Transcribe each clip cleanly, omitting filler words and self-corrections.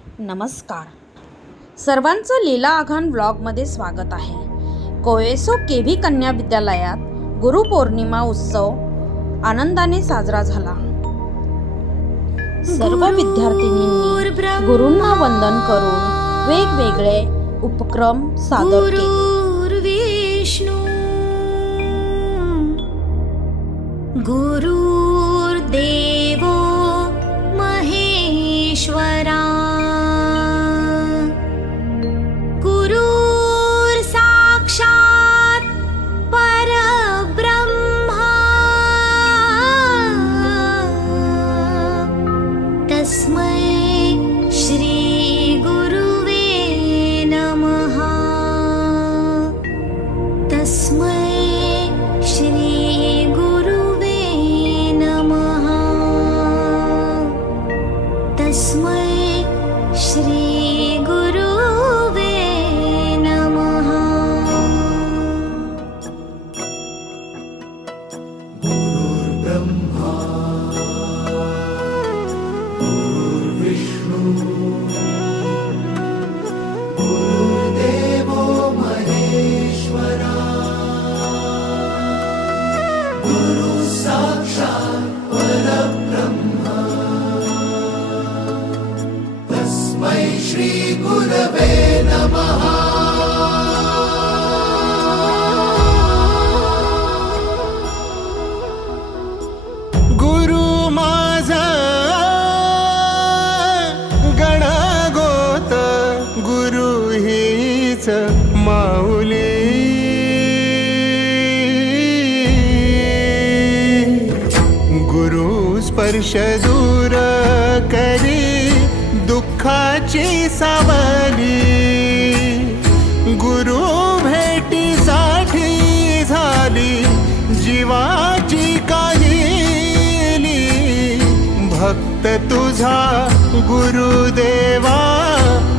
नमस्कार, सर्वांचं लीला आघाण ब्लॉगमध्ये स्वागत आहे। कोयसो केव्ही कन्या विद्यालयात गुरुपौर्णिमा उत्सव आनंदाने साजरा झाला। सर्व विद्यार्थिनींनी गुरूंना वंदन करून वेगवेगळे उपक्रम सादर केले। विष्णू गुरुर्देवो महेश्वरा गुरुर् साक्षात् परब्रह्मा तस्मै श्री गुरुवे नमः। तस्मै श्री गुरुवे नमः। तस्मै श्री गुरुवे नमः। गुरुर्ब्रह्मा गुरुर्विष्णु गुरुर्देवो महेश्वरा गुरु साक्षात् परब्रह्मा तस्मै श्री गुरवे नमः। गुरु माझा गणगोत गुरु हीच माऊली। गुरु स्पर्श दूर करी दुःखाची सावली। गुरु भेटीसाठी झाली जीवाची काहिली। भक्त तुझा गुरुदेवा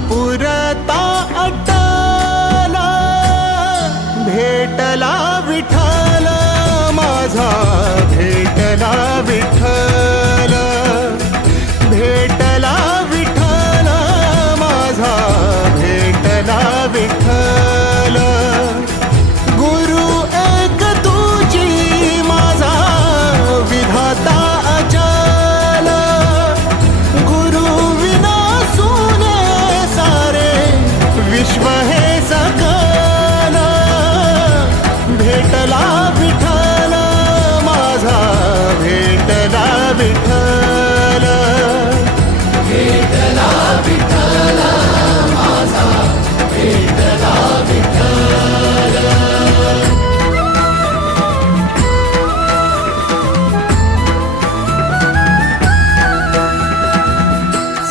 पुरता अटला। भेटला विठ्ठल माझा भेटला विठ्ठल। भेटला विठ्ठल माझा भेटला विठ्ठल। गुरु एक तुझी माझा विधाता अचल। गुरु विना सुने सारे विश्व हे सकल। भेटला विठ्ठल माझा भेटला विठ्ठल। भेटला विठ्ठल माझा भेटला विठ्ठल।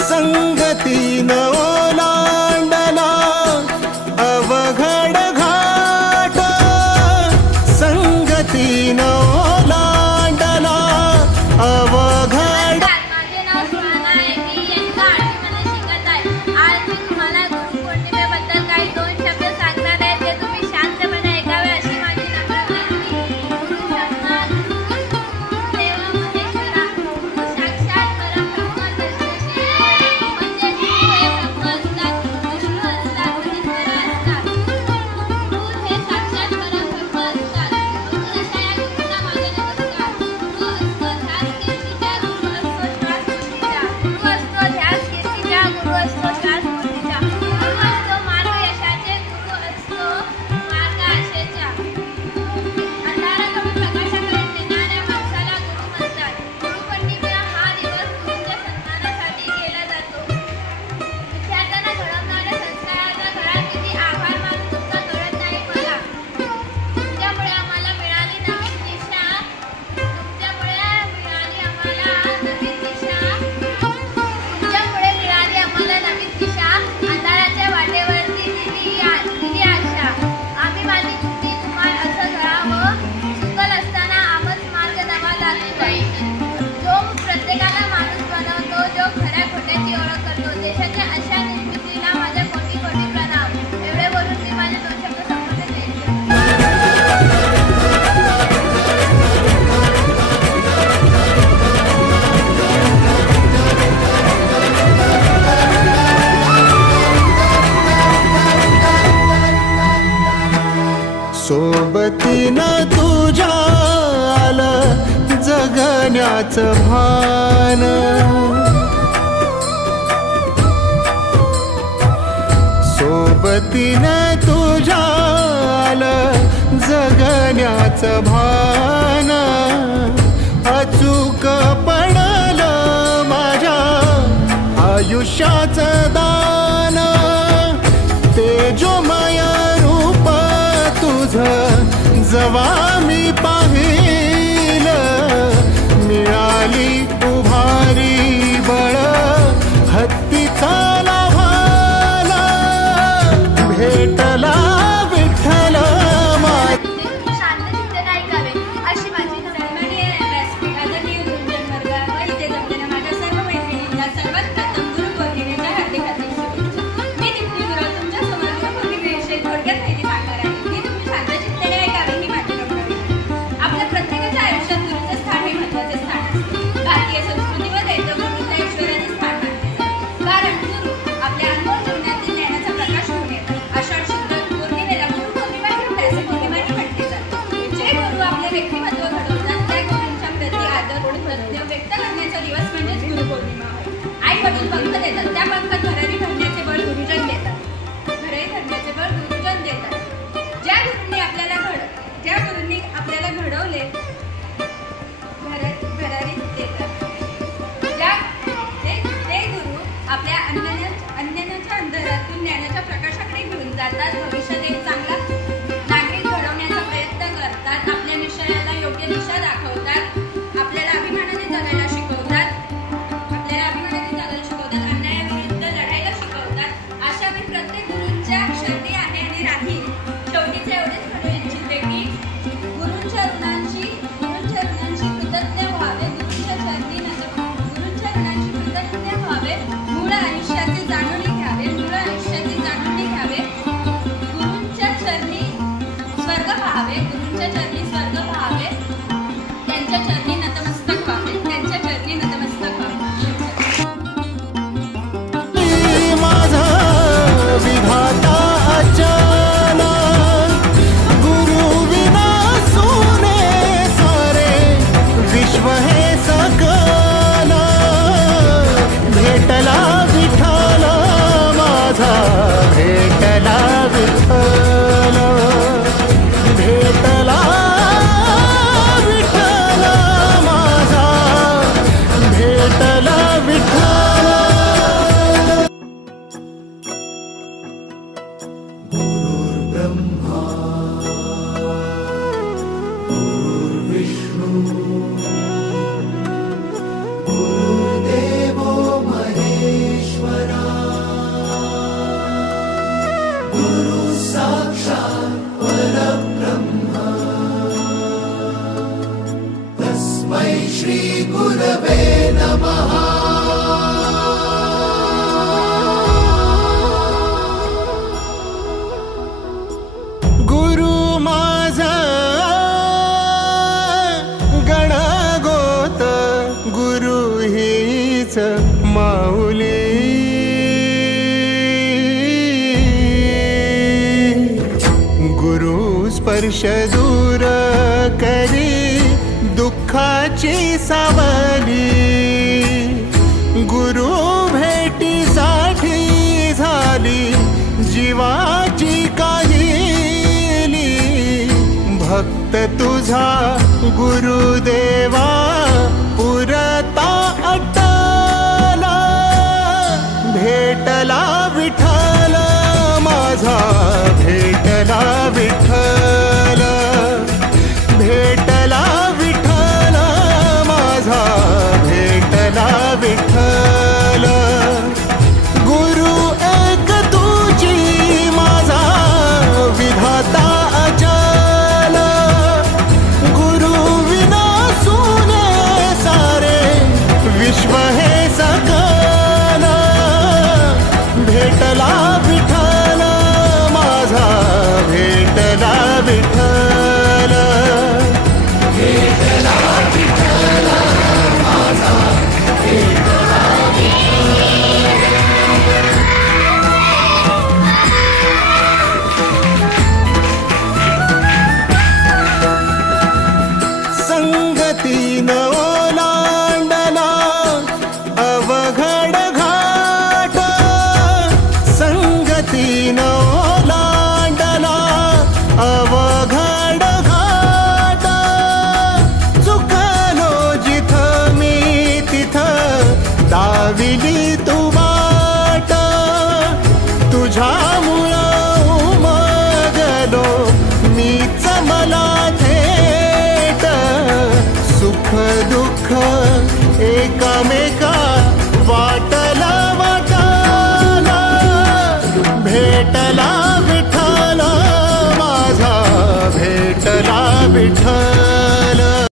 संगतीन ओलांडला अवघड घाट। संगतीन ओलांडला अवघड। माझे नाव सुहाना आहे। मी इयत्ता 8वी मध्ये शिकत आहे। आज मी तुम्हाला गुरुपौर्णिमेबद्दल काही 2 शब्द सांगणार आहे, जे तुम्ही शांतपणे ऐकावे अशी माझी नम्र विनंती। गुरु ब्रह्मा गुरुर्देव महेश्वरा गुरु साक्षात परब्रह्म तस्मै श्री म्हणजे गुरु हे ब्रह्म असतात, विष्णू असतात, महेश्वर असतात। गुरु हे साक्षात परब्रह्म असतात। म्हणून अशा या गुरूंना माझा नमस्कार। गुरु असतो ध्यास कीर्तीचा, गुरु असतो श्वास मूर्तीचा। गुरु असतो ध्यास कीर्तीचा, गुरु असतो श्वास मूर्तीचा। गुरु असतो मार्ग यशाचे, गुरु असतो मार्ग आशेचा। अंधारातून प्रकाशाकडे नेणाऱ्या माणसाला गुरु म्हणतात। गुरुपौर्णिमा हा दिवस गुरूंच्या सन्मानासाठी केला जातो। विद्यार्थ्यांना घडवणाऱ्या संस्काराचा घरात किती आभार मानू तुमचा कळत नाही मला। तुमच्यामुळे आम्हाला मिळाली नवीन दिशा। तुमच्यामुळे मिळाली आम्हाला नवीन दिशा। तुमच्यामुळे मिळाली आम्हाला नवीन दिशा। अंधाराच्या वाटेवरती दिली आशा। आम्ही माझी चुकी तुम्हाला असं घडावं। चुकल असताना आमच मार्ग नवा लागू जाईल। जो प्रत्येकाला माणूस बनवतो, जो खऱ्या खोट्याची ओळख करतो। देशाच्या अशा निर्मितीला माझ्या कोटी कोटी प्रणाम। एवढे बोलून मी माझे 2 शब्द संपवते। जगण्याचं भान सोबतीनं तुझ्या आलं जगण्याचं भान अचूक पडलं माझ्या आयुष्याचं दान तेजोमय रूप तुझं जवा मी पाहिलं मिळाली उभारी बळ हत्तीचा लाभाला भेटला विठ्ठल शांत चित्तेने ऐकावे अशी माझी सन्माननीय व्यासपीठ आदरणीय गुरुजन वर्ग व इथे जमलेल्या माझ्या सर्व मैत्रिणींना सर्वात प्रथम गुरुपौर्णिमेच्या हार्दिक हार्दिक शुभेच्छा. मी दीप्ती गुरव तुमच्या समोर गुरुपौर्णिमेविषयी थोडक्यात माहिती सांगणार आहे. ती तुम्ही शांत चित्तेने ऐकावी ही माझी नम्र आपल्या प्रत्येकाच्या आयुष्यात गुरुचं स्थान हे महत्त्वाचे स्थान असते. भारतीय संस्कृतीमध्ये तो गुरुच्या ऐश्वर्याचे स्थान मानले जाते. कारण गुरु आपल्या अनमोल जीवनातील ज्ञानाचा प्रकाश घेऊन येतात. आषाढ शुद्ध पौर्णिमेला गुरुपौर्णिमा किंवा व्यासपौर्णिमाही म्हटली जाते. जे गुरु आपले व्यक्तिमत्व घडवतात त्या गुरूंच्या प्रति आदर कृतज्ञता व्यक्त करण्याचा दिवस म्हणजेच गुरुपौर्णिमा होय. आई वडील पंख देतात त्या पंखात भरारी भरण्याचे बळ गुरुजन देतात. भरारी भरण्याचे बळ गुरुजन देतात. ज्या गुरूंनी आपल्याला घडवले भरारी देतात. ते गुरु आपल्या अन्याच्या अंतरातून ज्ञानाच्या प्रकाशाकडे घेऊन जातात. भविष्यात एक चांगला नागरिक घडवण्याचा प्रयत्न करतात. आपल्या निश्चयाला योग्य दिशा दाखवतात. आपल्याला अभिमानाने जगायला शिकवतात. अन्यायाविरुद्ध लढायला शिकवतात. अशा मी प्रत्येक गुरूंच्या शरणी आहे आणि राहील. शेवटीचे एवढेच म्हणू इच्छिते की गुरूंच्या ऋणांची कृतज्ञ व्हावे. गुरूंच्या ऋणांची कृतज्ञ व्हावे. मूळ आयुष्याची जाणून घ्यावे. गुरूंच्या चरणी स्वर्ग पाहावे. त्यांच्या चरणी नतमस्तक व्हावे. माझा विधाता अचल गुरु विना सोने सारे विश्व हे सकल भेटला विठ्ठल माझा भेटला विठ्ठल भेटला विठ्ठल माझा भेटला विठ्ठल गुरुदेवो महेश्वरा गुरु साक्षात् परब्रह्म तस्मै श्री गुरवे नमः गुरु माझा गणगोत गुरु हीच माऊली गुरु स्पर्श दूर करी दुःखाची सावली गुरु भेटीसाठी झाली जीवाची काहिली भक्त तुझा गुरुदेवा पुरता अटला भेटला विठ्ठल माझा भेटला विठ्ठल भेटला विठ्ठल माझा भेटला विठ्ठल गुरु एक तुझी माझा विधाता अचल गुरु विना सोने सारे विश्व हे सकल लाविली तू वाट तुझ्यामुळं उमगलो मीच मला थेट सुख दुःख एकामेका वाट